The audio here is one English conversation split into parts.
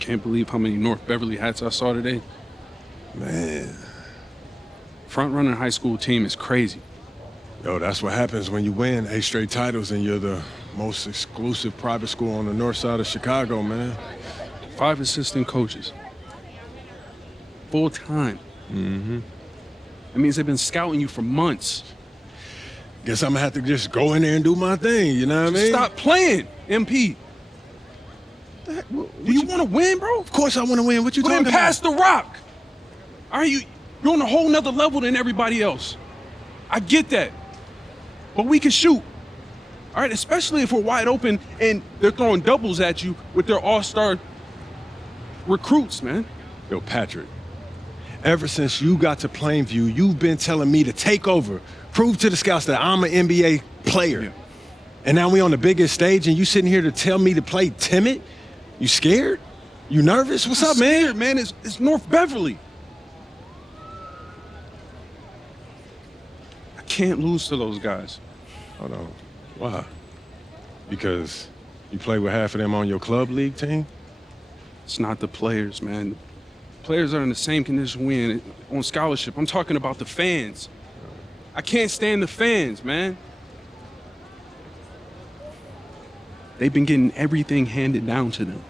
Can't believe how many North Beverly hats I saw today. Man. Front-running high school team is crazy. Yo, that's what happens when you win 8 straight titles and you're the most exclusive private school on the north side of Chicago, man. 5 assistant coaches. Full time. Mm-hmm. That means they've been scouting you for months. Guess I'm gonna have to just go in there and do my thing, you know what I mean? Stop playing, MP. Do you want to win, bro? Of course I want to win. What you Well, talking then about? pass the rock. All right, you're on a whole nother level than everybody else. I get that. But we can shoot. All right, especially if we're wide open and they're throwing doubles at you with their all-star recruits, man. Yo, Patrick, ever since you got to Plainview, you've been telling me to take over, prove to the scouts that I'm an NBA player. Yeah. And now we on the biggest stage and you sitting here to tell me to play timid? You scared? You nervous? What's up, man? Scared, man. It's North Beverly. I can't lose to those guys. Hold on. Why? Because you play with half of them on your club league team? It's not the players, man. Players are in the same condition we in on scholarship. I'm talking about the fans. I can't stand the fans, man. They've been getting everything handed down to them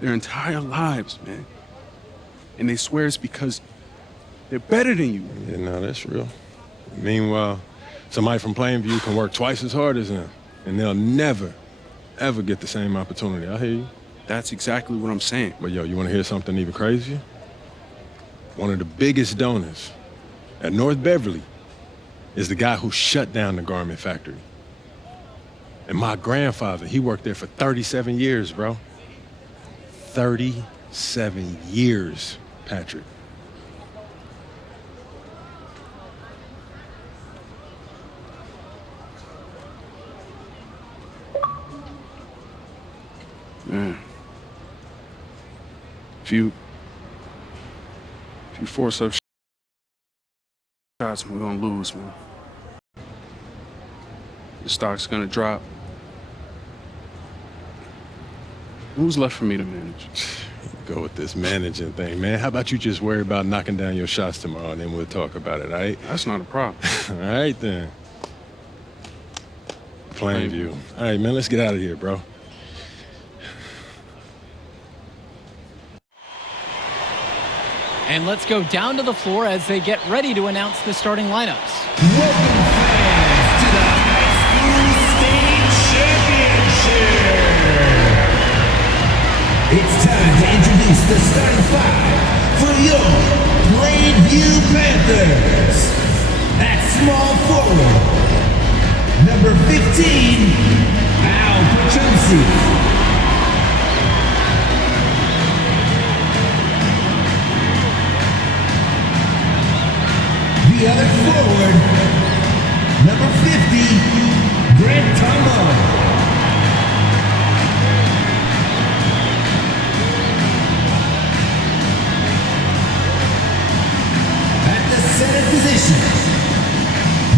their entire lives, man. And they swear it's because they're better than you. Yeah, no, that's real. Meanwhile, somebody from Plainview can work twice as hard as them, and they'll never, ever get the same opportunity. I hear you. That's exactly what I'm saying. But yo, you want to hear something even crazier? One of the biggest donors at North Beverly is the guy who shut down the garment factory. And my grandfather, he worked there for 37 years, bro. 37 years, Patrick. Man. If you force up shots, we're gonna lose, man. The stock's gonna drop. Who's left for me to manage? Go with this managing thing, man. How about you just worry about knocking down your shots tomorrow and then we'll talk about it, all right? That's not a problem. All right, then. Plainview. All right, man, let's get out of here, bro. And let's go down to the floor as they get ready to announce the starting lineups. Welcome fans to the High School State Championship. It's time to introduce the starting 5 for your Plainview Panthers. At small forward, number 15, Al Petrucci. The other forward, number 50, Grant Tombo. At the center position,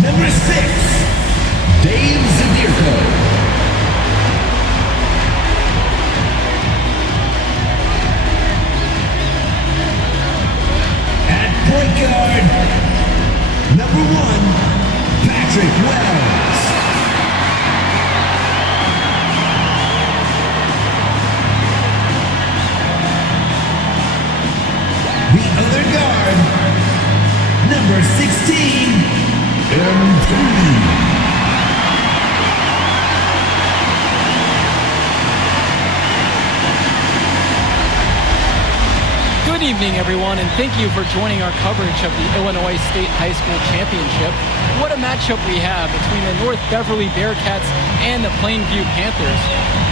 number 6, Dave Zadirko. At point guard, number 1, Patrick Wells. The other guard, number 16, MP. Good evening, everyone, and thank you for joining our coverage of the Illinois State High School Championship. What a matchup we have between the North Beverly Bearcats and the Plainview Panthers.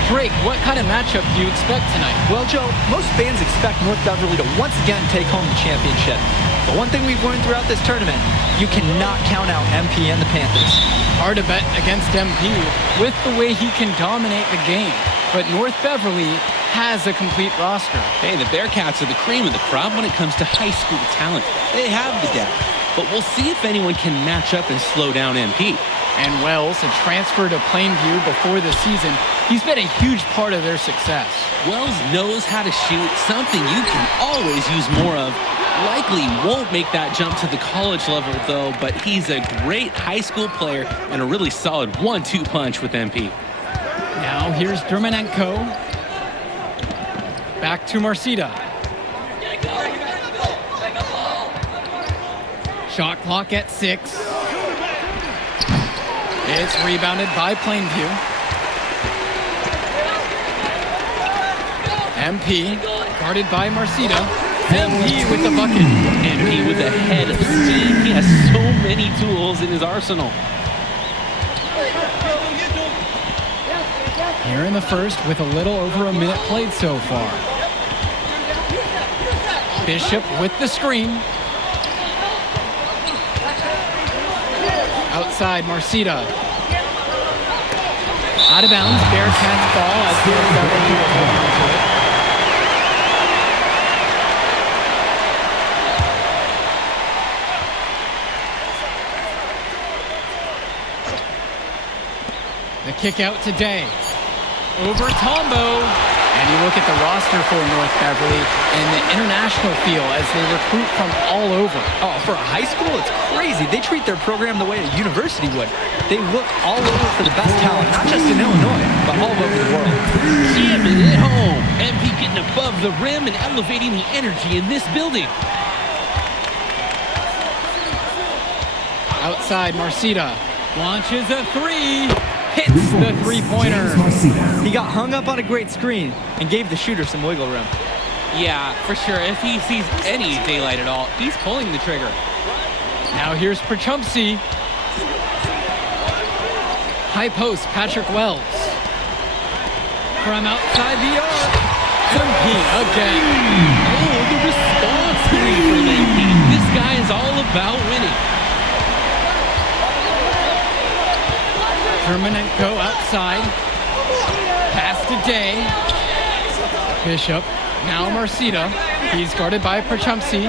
Drake, what kind of matchup do you expect tonight? Well, Joe, most fans expect North Beverly to once again take home the championship. But one thing we've learned throughout this tournament, you cannot count out MP and the Panthers. Hard to bet against MP with the way he can dominate the game. But North Beverly has a complete roster. Hey, the Bearcats are the cream of the crop when it comes to high school talent. They have the depth, but we'll see if anyone can match up and slow down MP. And Wells, a transfer to Plainview before the season, He's been a huge part of their success. Wells knows how to shoot, something you can always use more of. Likely won't make that jump to the college level, though, but he's a great high school player and a really solid 1-2 punch with MP. Now here's Dermanenko. Back to Marcita. Shot clock at 6. It's rebounded by Plainview. MP guarded by Marcita. MP with the bucket. MP with a head of steam. He has so many tools in his arsenal. Here in the first with a little over a minute played so far. Bishop with the screen. Outside Marcita. Out of bounds, Bearcats ball as North Beverly will hold on to it. The kick out today. Over Tombo. And you look at the roster for North Beverly and the international feel as they recruit from all over. Oh, for a high school, it's crazy. They treat their program the way a university would. They look all over for the best talent, not just in Illinois, but all over the world. Jamming it home. MP getting above the rim and elevating the energy in this building. Outside, Marcita launches a 3. Hits the three-pointer. He got hung up on a great screen and gave the shooter some wiggle room. Yeah, for sure. If he sees any daylight at all, he's pulling the trigger. Now here's Perchumpsey. High post, Patrick Wells. From outside the arc, compete again. Oh, the response three from MP. This guy is all about winning. Dermanenko outside. Pass to Day. Bishop. Now Marcita. He's guarded by Perchumpsey.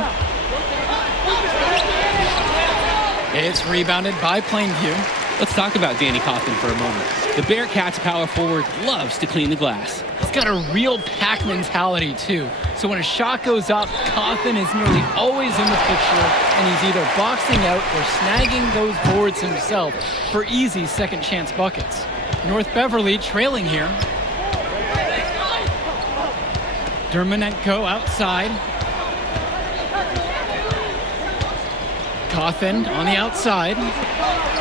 It's rebounded by Plainview. Let's talk about Danny Coffin for a moment. The Bearcats power forward loves to clean the glass. He's got a real pack mentality too. So when a shot goes up, Coffin is nearly always in the picture, and he's either boxing out or snagging those boards himself for easy second chance buckets. North Beverly trailing here. Dermanenko outside. Coffin on the outside.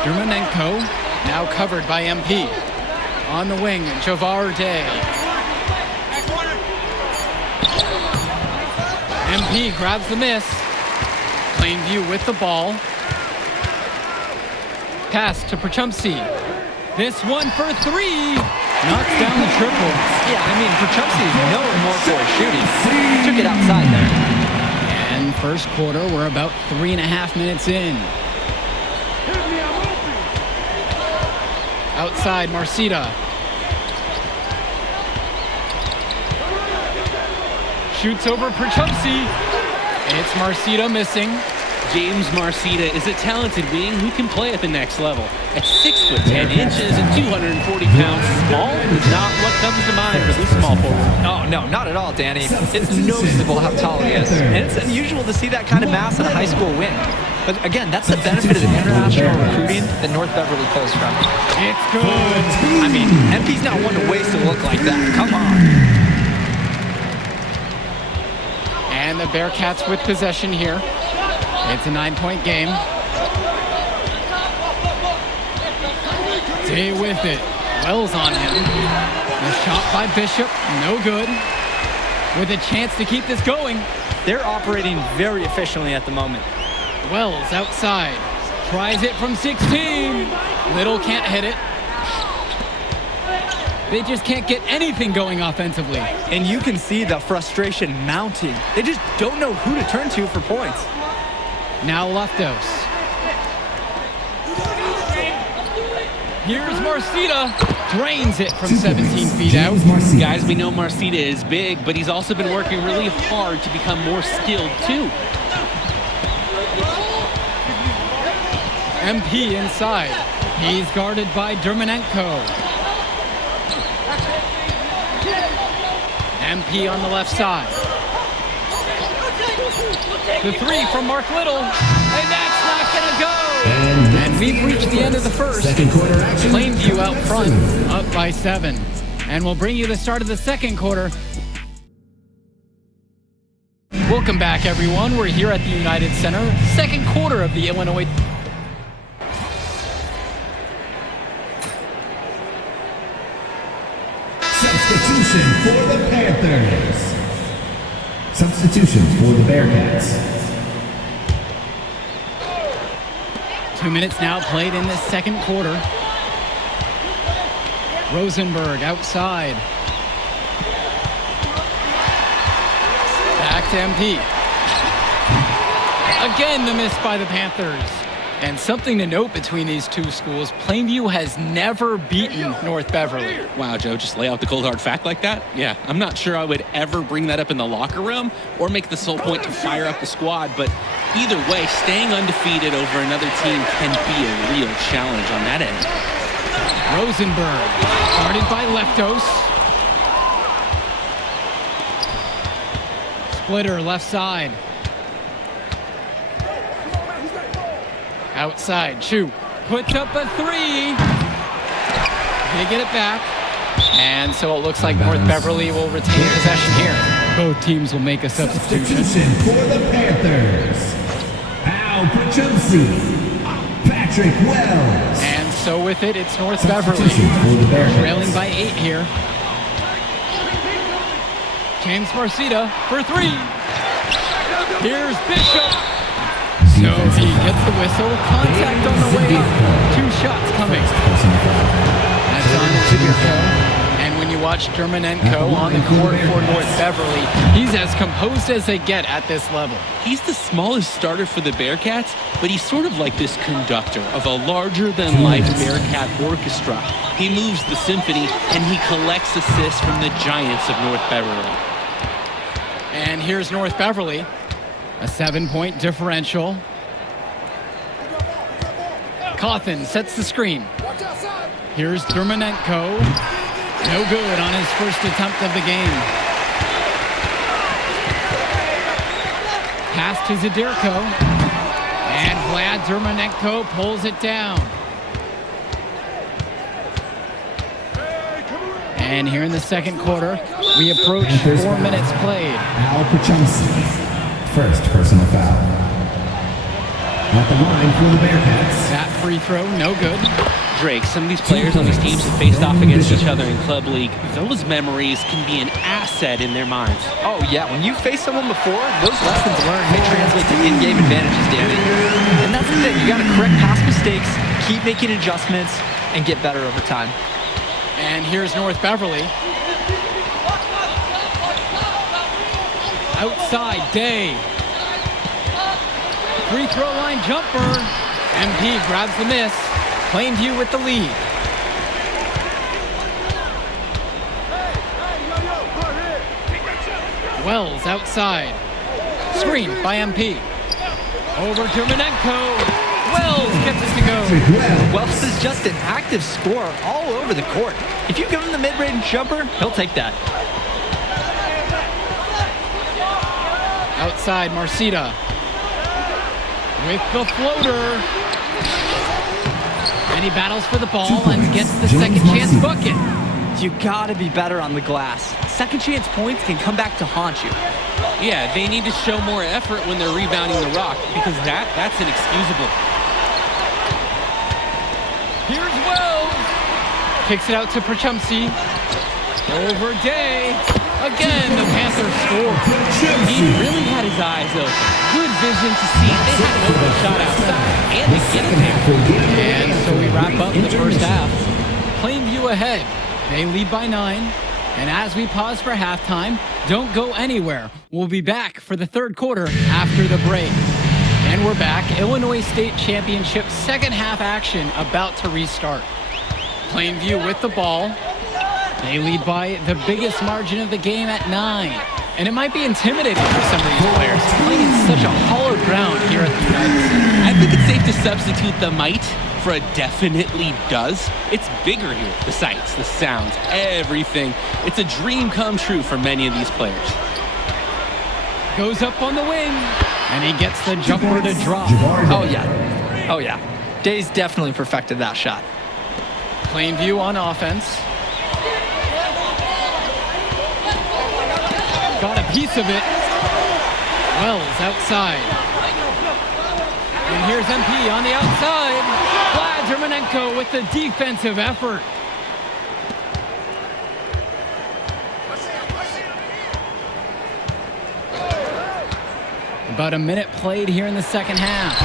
Dermanenko now covered by MP. On the wing, Javar Day. MP grabs the miss. Plainview with the ball. Pass to Perchumpsey. This one for 3. Knocks down the triple. Yeah, I mean, Perchumpsey is known more for his shooting. Took it outside there. And first quarter, we're about 3.5 minutes in. Outside, Marcita. Shoots over Perchumpsey. It's Marcita missing. James Marcita is a talented wing who can play at the next level. At 6 foot 10 inches and 240 pounds, small is not what comes to mind for this small forward. Oh, no, not at all, Danny. It's noticeable how tall he is. And it's unusual to see that kind of mass in a high school wing. But again, that's the benefit of the international recruiting that North Beverly pulls from. It's good. I mean, MP's not one to waste a look like that. Come on. And the Bearcats with possession here. It's a 9-point game. Day with it. Wells on him. The shot by Bishop, no good. With a chance to keep this going. They're operating very efficiently at the moment. Wells outside. Tries it from 16. Little can't hit it. They just can't get anything going offensively. And you can see the frustration mounting. They just don't know who to turn to for points. Now Loftos. Here's Marcita. Drains it from 17 feet out. Guys, we know Marcita is big, but he's also been working really hard to become more skilled too. MP inside. He's guarded by Dermanenko. MP on the left side. The three from Mark Little, and that's not gonna go. And we've reached the end of the first. Second quarter action. Plainview out front, up by 7. And we'll bring you the start of the second quarter. Welcome back, everyone. We're here at the United Center, second quarter of the Illinois. Substitution for the Panthers. Substitution for the Bearcats. 2 minutes now played in this second quarter. Rosenberg outside. Back to MP. Again, the miss by the Panthers. And something to note between these two schools, Plainview has never beaten North Beverly. Wow, Joe, just lay out the cold hard fact like that? Yeah, I'm not sure I would ever bring that up in the locker room or make the sole point to fire up the squad, but either way, staying undefeated over another team can be a real challenge on that end. Rosenberg, guarded by Leftos. Splitter, left side. Outside, Chu puts up a three. They get it back. And so it looks like North Beverly will retain possession here. Both teams will make a substitution. Substitution for the Panthers. Al Pachumsi. Patrick Wells. And so with it, it's North Beverly. Substitution for the Bearcats. Trailing by 8 here. James Marcita for 3. Here's Bishop. So he gets the whistle. Contact on the way. 2 shots coming. That's on Sidirko. And when you watch Germanenko on the court for North Beverly, he's as composed as they get at this level. He's the smallest starter for the Bearcats, but he's sort of like this conductor of a larger-than-life Bearcat orchestra. He moves the symphony, and he collects assists from the giants of North Beverly. And here's North Beverly. A 7-point differential. Cawthon sets the screen. Here's Germanenko. No good on his first attempt of the game. Pass to Sidirko. And Vlad Germanenko pulls it down. And here in the second quarter, we approach 4 minutes played. Al Pachumsi. First personal foul. At the line for the Bearcats. That free throw, no good. Drake, some of these players on these teams have faced off against each other in Club League. Those memories can be an asset in their minds. Oh, yeah. When you face someone before, those lessons learned may translate to in-game advantages, Danny. And that's the thing. You got to correct past mistakes, keep making adjustments, and get better over time. And here's North Beverly. Outside, Day. Free throw line jumper. MP grabs the miss. Plainview with the lead. Wells outside. Screen by MP. Over to Germanenko. Wells gets it to go. Wells is just an active scorer all over the court. If you give him the mid-range jumper, he'll take that. Outside, Marcita. With the floater. And he battles for the ball and gets the second chance bucket. You gotta be better on the glass. Second chance points can come back to haunt you. Yeah, they need to show more effort when they're rebounding the rock because that's inexcusable. Here's Wells. Kicks it out to Pachumsi. Over Day. Again, the Panthers score. He really had his eyes open. Good vision to see. They had an open shot outside and to get it there. And so we wrap up the first half. Plainview ahead. They lead by 9. And as we pause for halftime, don't go anywhere. We'll be back for the third quarter after the break. And we're back. Illinois State Championship second half action about to restart. Plainview with the ball. They lead by the biggest margin of the game at 9. And it might be intimidating for some of these players playing in such a hollow ground here at the United Center. I think it's safe to substitute the might for a definitely does. It's bigger here. The sights, the sounds, everything. It's a dream come true for many of these players. Goes up on the wing, and he gets the jumper to drop. Oh, yeah. Oh, yeah. Day's definitely perfected that shot. Plainview on offense. Got a piece of it. Wells outside. And here's MP on the outside. Vlad Dermonenko with the defensive effort. About a minute played here in the second half.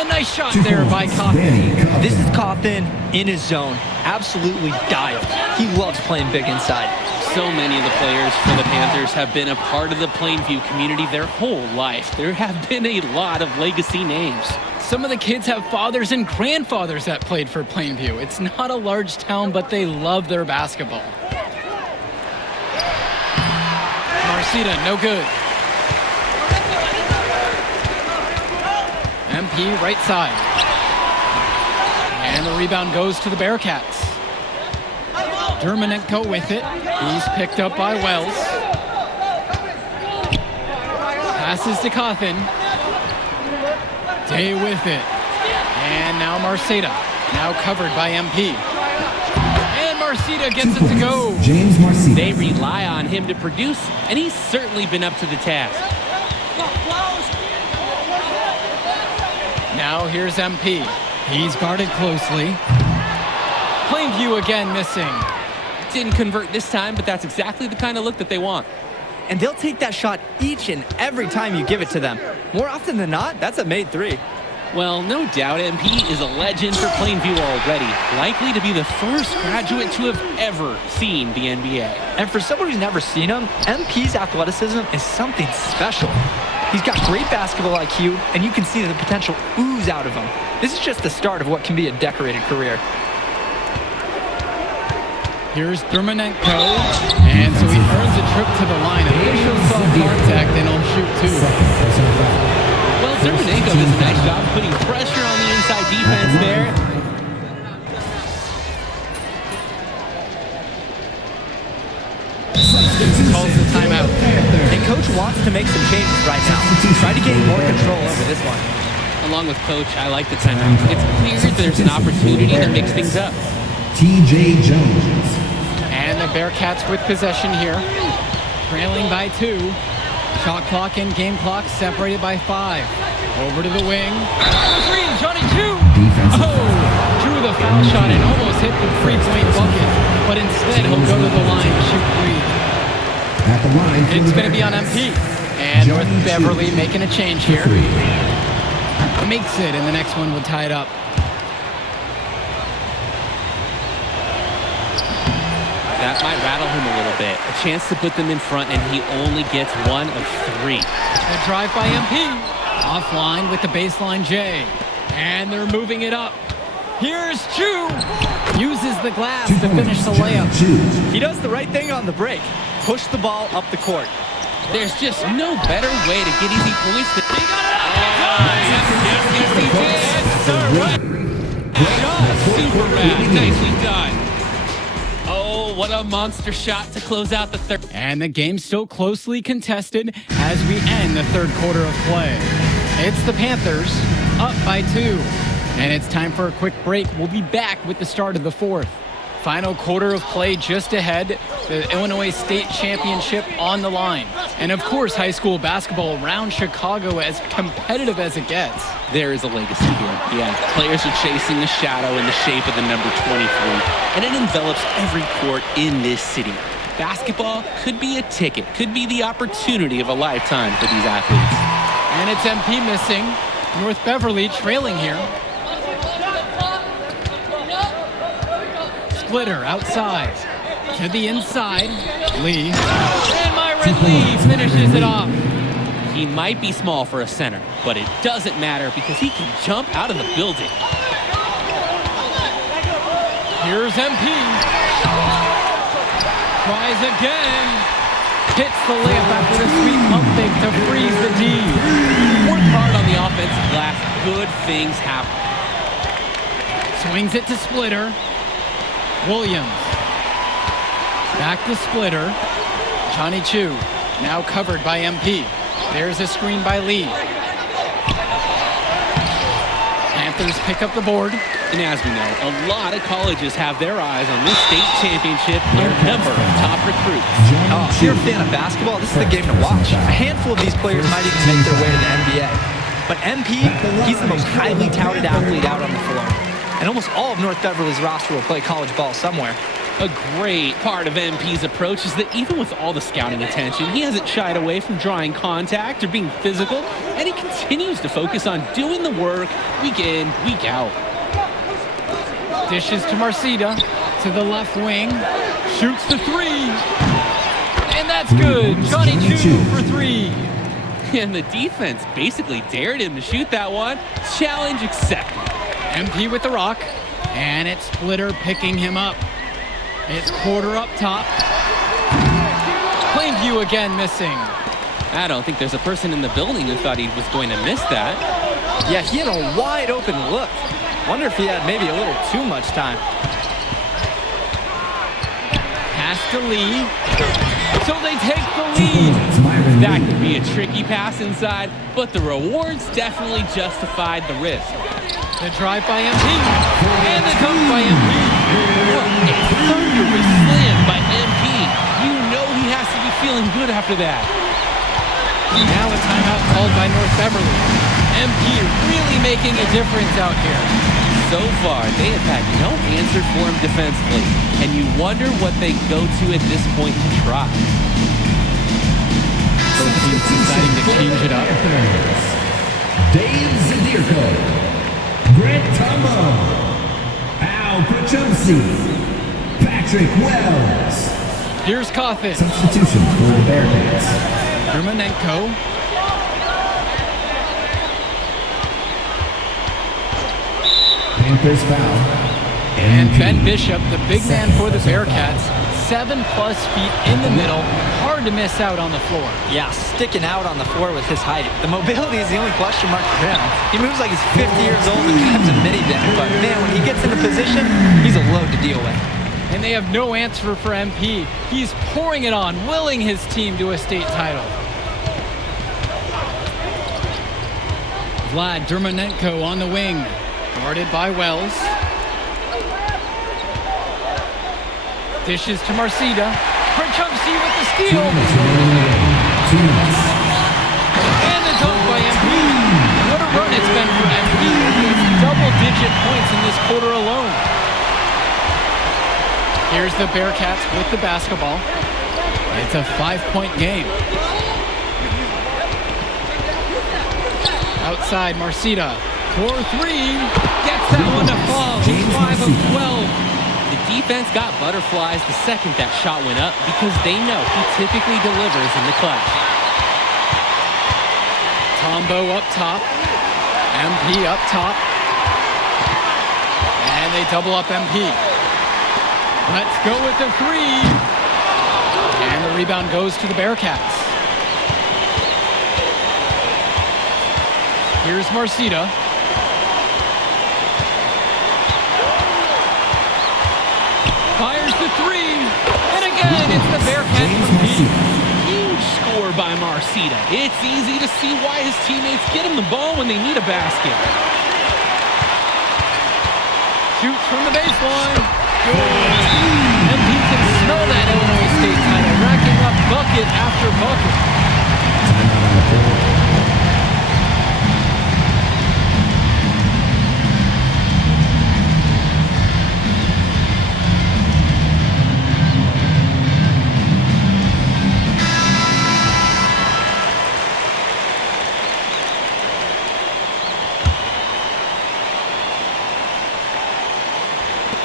A nice shot there by Coffin. This is Coffin in his zone. Absolutely dialed. He loves playing big inside. So many of the players for the Panthers have been a part of the Plainview community their whole life. There have been a lot of legacy names. Some of the kids have fathers and grandfathers that played for Plainview. It's not a large town, but they love their basketball. Marcita, no good. MP right side. And the rebound goes to the Bearcats. Dermonenko with it. He's picked up by Wells. Passes to Coffin. Day with it. And now Marcita. Now covered by MP. And Marcita gets it to go. James Marcita. They rely on him to produce, and he's certainly been up to the task. Now here's MP. He's guarded closely. Plainview again missing. Didn't convert this time, but that's exactly the kind of look that they want. And they'll take that shot each and every time you give it to them. More often than not, that's a made three. Well, no doubt MP is a legend for Plainview already, likely to be the first graduate to have ever seen the NBA. And for someone who's never seen him, MP's athleticism is something special. He's got great basketball IQ, and you can see the potential ooze out of him. This is just the start of what can be a decorated career. Here's Dermonenko, and so he earns a trip to the line. Officials saw contact, and he'll shoot two. Well, Dermonenko does a nice job putting pressure on the inside defense there. Calls the timeout. And Coach wants to make some changes right now. Try to gain more control over this one. Along with Coach, I like the timeout. It's clear there's an opportunity to mix things up. TJ Jones. And the Bearcats with possession here. Trailing by 2. Shot clock and game clock separated by 5. Over to the wing. 3, Johnny Chu. Drew the foul shot and almost hit the three-point bucket. But instead, he'll go to the line to shoot 3. At the line. It's going to be on MP. And North Beverly making a change here. Makes it, and the next one will tie it up. That might rattle him a little bit. A chance to put them in front, and he only gets 1 of 3. A drive by MP. Offline with the baseline J. And they're moving it up. Here's Chu. Uses the glass to finish the layup. He does the right thing on the break. Push the ball up the court. There's just no better way to get easy points than... He got it up. Super rad. Nicely done. Oh, what a monster shot to close out the third. And the game's still closely contested as we end the third quarter of play. It's the Panthers up by 2. And it's time for a quick break. We'll be back with the start of the fourth. Final quarter of play just ahead. The Illinois State Championship on the line. And of course, high school basketball around Chicago as competitive as it gets. There is a legacy here. Yeah, players are chasing the shadow in the shape of the number 23. And it envelops every court in this city. Basketball could be a ticket, could be the opportunity of a lifetime for these athletes. And it's MP missing. North Beverly trailing here. Splitter outside to the inside. Lee. And Myron Lee finishes it off. He might be small for a center, but it doesn't matter because he can jump out of the building. Here's MP. Tries again. Hits the layup after the sweet pump fake to freeze the D. Work hard on the offensive glass. Good things happen. Swings it to Splitter. Williams. Back to Splitter. Johnny Chu. Now covered by MP. There's a screen by Lee. Panthers pick up the board. And as we know, a lot of colleges have their eyes on this state championship and a number of top recruits. Oh, if you're a fan of basketball, this is the game to watch. A handful of these players might even make their way to the NBA. But MP, he's the most highly touted athlete out on the floor. And almost all of North Beverly's roster will play college ball somewhere. A great part of MP's approach is that even with all the scouting attention, he hasn't shied away from drawing contact or being physical, and he continues to focus on doing the work week in, week out. Dishes to Marcita, to the left wing, shoots the three, and that's good. Johnny Chu for three. And the defense basically dared him to shoot that one. Challenge accepted. MP with the rock, and it's Splitter picking him up. It's Porter up top. Plainview again missing. I don't think there's a person in the building who thought he was going to miss that. Yeah, he had a wide open look. Wonder if he had maybe a little too much time. Pass to Lee. So they take the lead. That could be a tricky pass inside, but the rewards definitely justified the risk. The drive by MP. And the dunk by MP. What a thunderous slam by MP. You know he has to be feeling good after that. Now a timeout called by North Beverly. MP really making a difference out here. So far, they have had no answer for him defensively, and you wonder what they go to at this point to try. Both teams deciding to change it up. Dave Zadirko, Grant Tombo, Al Prochumsky, Patrick Wells. Here's Coffin. Substitution for the Bearcats. Hermanenko. Panthers foul. And Ben Bishop, the big man for the Bearcats, 7+ feet in the middle, hard to miss out on the floor. Yeah, sticking out on the floor with his height. The mobility is the only question mark for him. He moves like he's 50 years old and drives a minivan, but man, when he gets into position, he's a load to deal with. And they have no answer for MP. He's pouring it on, willing his team to a state title. Vlad Dermanenko on the wing, guarded by Wells. Dishes to Marcita. Prochumsky with the steal. And the dunk by MP. What a run it's been for MP. He's double-digit points in this quarter alone. Here's the Bearcats with the basketball. It's a 5-point game. Outside, Marcita. 4-3. Gets that one to fall. He's 5 of 12. The defense got butterflies the second that shot went up because they know he typically delivers in the clutch. Tombo up top. MP up top. And they double up MP. Let's go with the three. And the rebound goes to the Bearcats. Here's Marcita. Fires the three. And again, it's the Bearcats from deep. Huge score by Marcita. It's easy to see why his teammates get him the ball when they need a basket. Shoots from the baseline. MP can smell that Illinois State title, racking up bucket after bucket.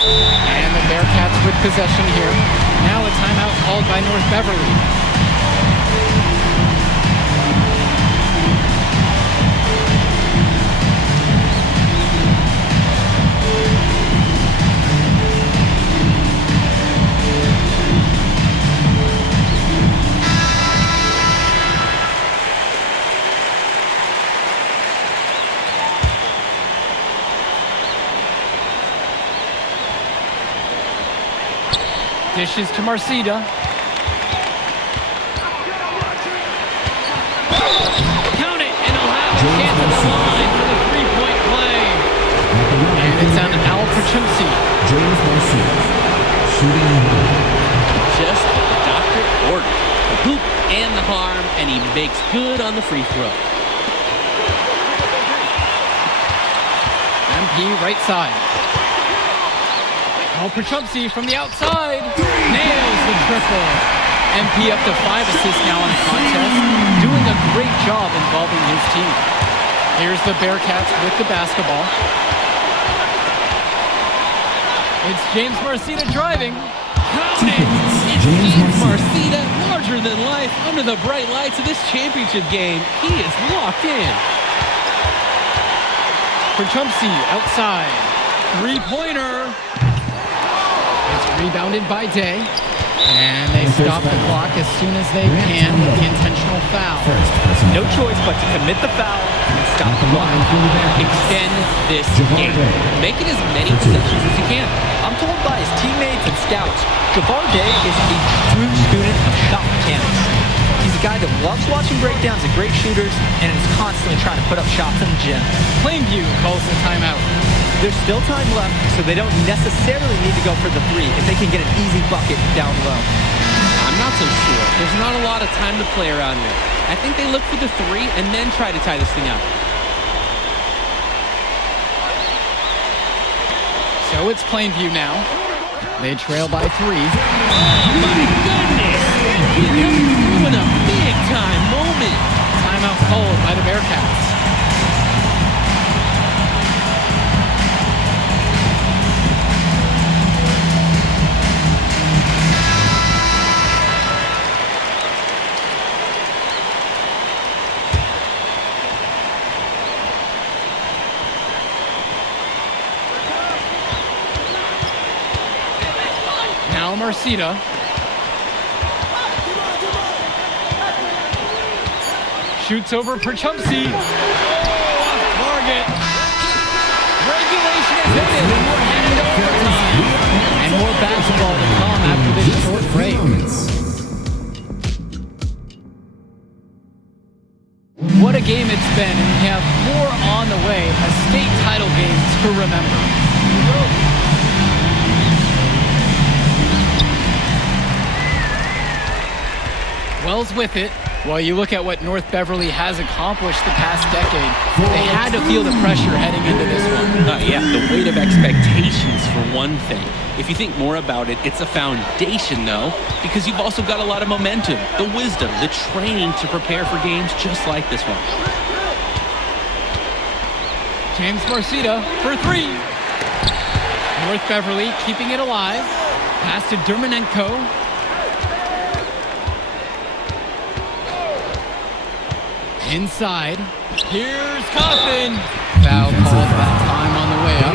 And the Bearcats with possession here. Now a timeout called by North Beverly. Dishes to Marcita. Count it, and he'll have a chance at the line for the three-point play. And it's on Al Prachumsi. James Marcita, shooting one. Just what the doctor ordered. The hoop and the harm, and he makes good on the free throw. MP right side. Al Prachumsi from the outside. Nails the triple. MP up to 5 assists now in the contest. Doing a great job involving his team. Here's the Bearcats with the basketball. It's James Marcita driving. Count it! It's James Marcita, larger than life, under the bright lights of this championship game. He is locked in. Prachumsi outside. Three-pointer. It's rebounded by Day. And they stop the clock as soon as they can with the intentional foul. No choice but to commit the foul and stop the clock. Extend this game. Make it as many possessions as you can. I'm told by his teammates and scouts, Jabbar Day is a true student of shot mechanics. He's a guy that loves watching breakdowns of great shooters and is constantly trying to put up shots in the gym. Plainview calls the timeout. There's still time left, so they don't necessarily need to go for the three if they can get an easy bucket down low. I'm not so sure. There's not a lot of time to play around here. I think they look for the three and then try to tie this thing out. So it's Plainview now. They trail by 3. Oh my goodness! You're coming through in a big time moment. Timeout called by the Bearcats. Now Marcita. Shoots over Prachumsi. Oh, off target. Regulation is ended. And we're headed to overtime. And more basketball to come after this short break. What a game it's been, and we have more on the way. A state title game to remember. Wells with it. Well, you look at what North Beverly has accomplished the past decade. They had to feel the pressure heading into this one. Yeah, the weight of expectations for one thing. If you think more about it, it's a foundation, though, because you've also got a lot of momentum, the wisdom, the training to prepare for games just like this one. James Marcita for 3. North Beverly keeping it alive. Pass to Dermanenko. Inside. Here's Coffin. Foul called that time on the way up.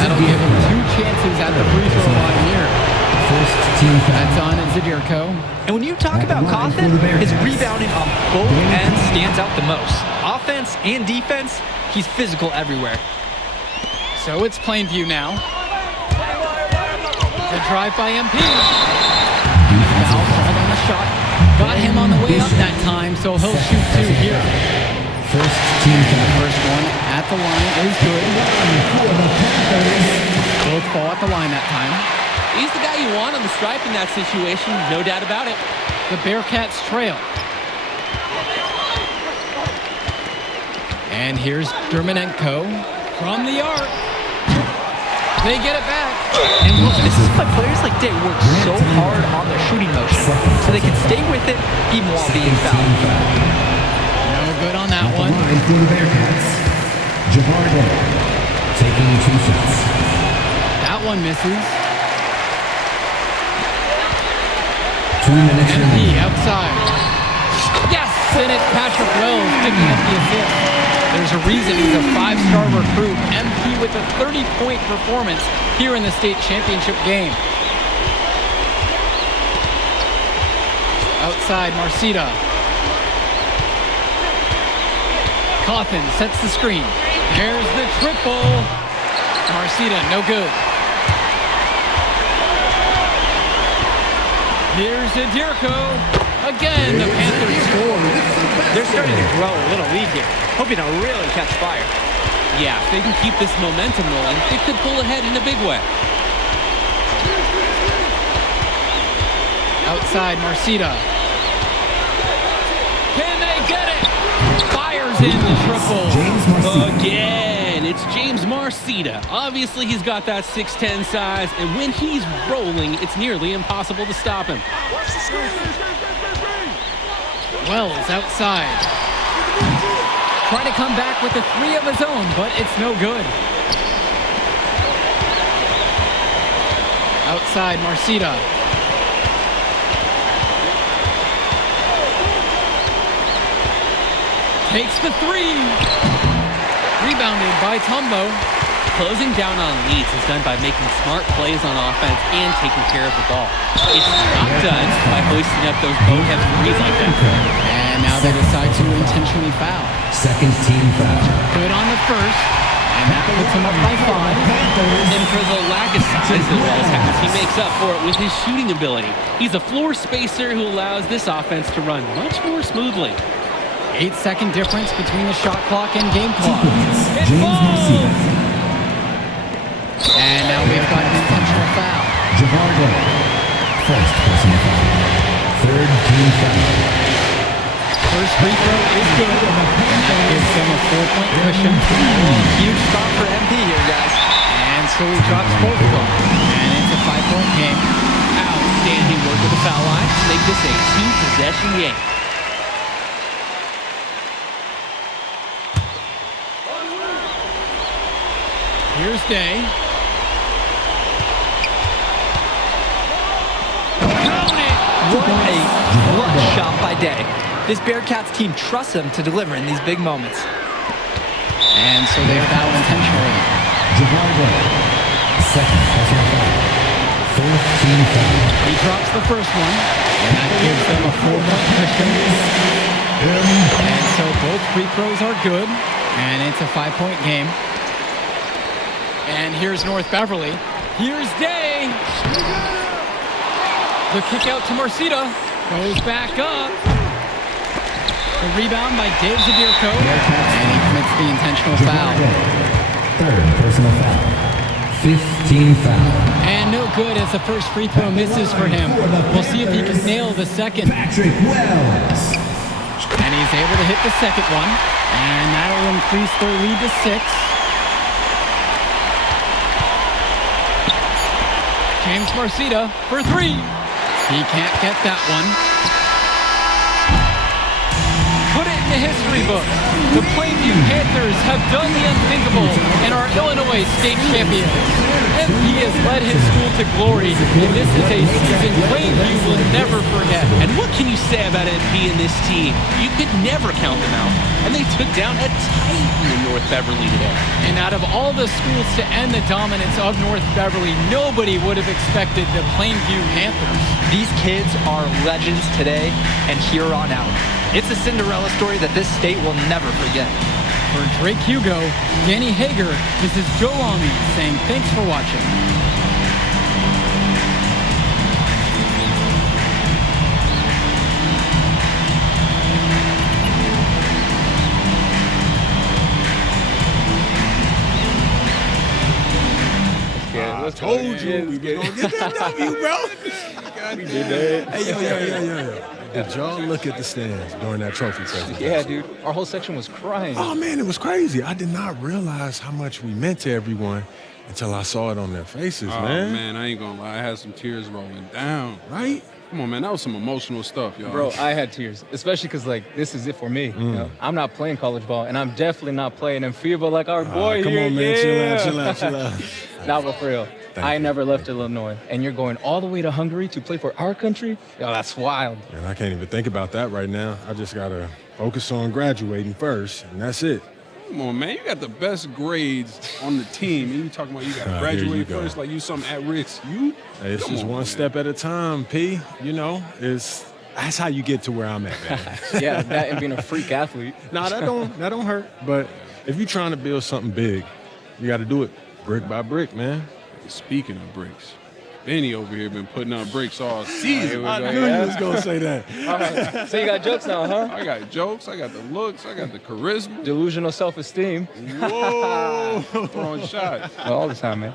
That'll give him 2 chances at the free throw line here. First team foul. That's on Zadirko. And when you talk about Coffin, his rebounding on both ends stands out the most. Offense and defense, he's physical everywhere. So it's Plainview now. The drive by MP. Foul called on the shot. Got him on the way up that time, so he'll shoot 2 here. First team foul. First one at the line is good. Both fall at the line that time. He's the guy you want on the stripe in that situation, no doubt about it. The Bearcats trail. And here's Dermanenko from the arc. They get it back. And look, this is why players like Day work so hard on their shooting motion, so they can stay with it even while being fouled. No good on that one. Line for the Bearcats. Jabbar Day taking 2 shots. That one misses. 2 minutes MP remaining. outside. Yes! And it's Patrick Wells picking up the assist. There's a reason he's a 5-star recruit. MP with a 30-point performance here in the state championship game. Outside, Marcita. Coffin sets the screen. There's the triple. Marcita, no good. Here's Adirko. Again, the Panthers score. They're starting to grow a little lead here, hoping to really catch fire. Yeah, if they can keep this momentum rolling, they could pull ahead in a big way. Outside, Marcita. Can they get it? Fires in the triple. Again, it's James Marcita. Obviously, he's got that 6'10 size, and when he's rolling, it's nearly impossible to stop him. Wells outside. Trying to come back with a 3 of his own, but it's no good. Outside, Marcita. Takes the 3. Rebounded by Tumbo. Closing down on leads is done by making smart plays on offense and taking care of the ball. It's not done by hoisting up those bonehead threes like that. And now they decide to intentionally foul. Second team foul. Good on the first, and that puts him up by 5. And for the lack of size that Wells has, he makes up for it with his shooting ability. He's a floor spacer who allows this offense to run much more smoothly. 8-second difference between the shot clock and game clock. It James falls! Marcita. And now we've got an intentional foul. Javardo. First personal foul. Third team foul. First free throw is good, and that gives them a 4-point cushion. Huge spot for MP here, guys. And so he drops both of them. And it's a 5-point game. Outstanding work with the foul line to make this a 2-possession game. Here's Day. Count it! What a clutch shot by Day. This Bearcats team trusts him to deliver in these big moments. And so they foul intentionally. Javardo. Second personal foul. Fourth team foul. He drops the first one, and that gives them a 4-point cushion. And so both free throws are good, and it's a 5-point game. And here's North Beverly. Here's Day. The kick out to Marcita. Goes back up. The rebound by Dave Zadirko. And he commits the intentional foul. Third personal foul. 15 foul. And no good as the first free throw misses for him. We'll see if he can nail the second. Patrick Wells. And he's able to hit the second one. And that'll increase their lead to 6. James Marcita for 3. He can't get that one. Put it in the history book. The Plainview Panthers have done the unthinkable and are Illinois state champions. MP has led his school to glory, and this is a season Plainview will never forget. And what can you say about MP and this team? You could never count them out. And they took down a titan in North Beverly today. And out of all the schools to end the dominance of North Beverly, nobody would have expected the Plainview Panthers. These kids are legends today and here on out. It's a Cinderella story that this state will never forget. For Drake Hugo, Danny Hager, this is Joe Lamy saying thanks for watching. I told you we were gonna get that W, bro. We did that. Hey, yo. Did y'all look at the stands during that trophy presentation? Yeah, dude. Our whole section was crying. Oh man, it was crazy. I did not realize how much we meant to everyone until I saw it on their faces, Oh, man. man, I ain't gonna lie. I had some tears rolling down. Right? Come on, man. That was some emotional stuff, y'all. Bro, I had tears, especially because, like, this is it for me. You know? I'm not playing college ball, and I'm definitely not playing in FIBA like our boy Come here. on, man. Yeah. Chill out. Nah, but for real, I never left Illinois, and you're going all the way to Hungary to play for our country? Yo, that's wild. And I can't even think about that right now. I just gotta focus on graduating first, and that's it. Come on, man. You got the best grades on the team, and you talking about you got to Here graduate you go. first like you something at risk. You? Hey, it's Come just on, one man. step at a time, P. You know, that's how you get to where I'm at, man. Yeah, that and being a freak athlete. Nah, that don't hurt. But if you're trying to build something big, you got to do it brick by brick, man. Speaking of bricks, Benny over here been putting up bricks all season. I knew you was gonna say that. All right. So you got jokes now, huh? I got jokes. I got the looks. I got the charisma. Delusional self-esteem. Whoa! Throwing shots. All the time, man.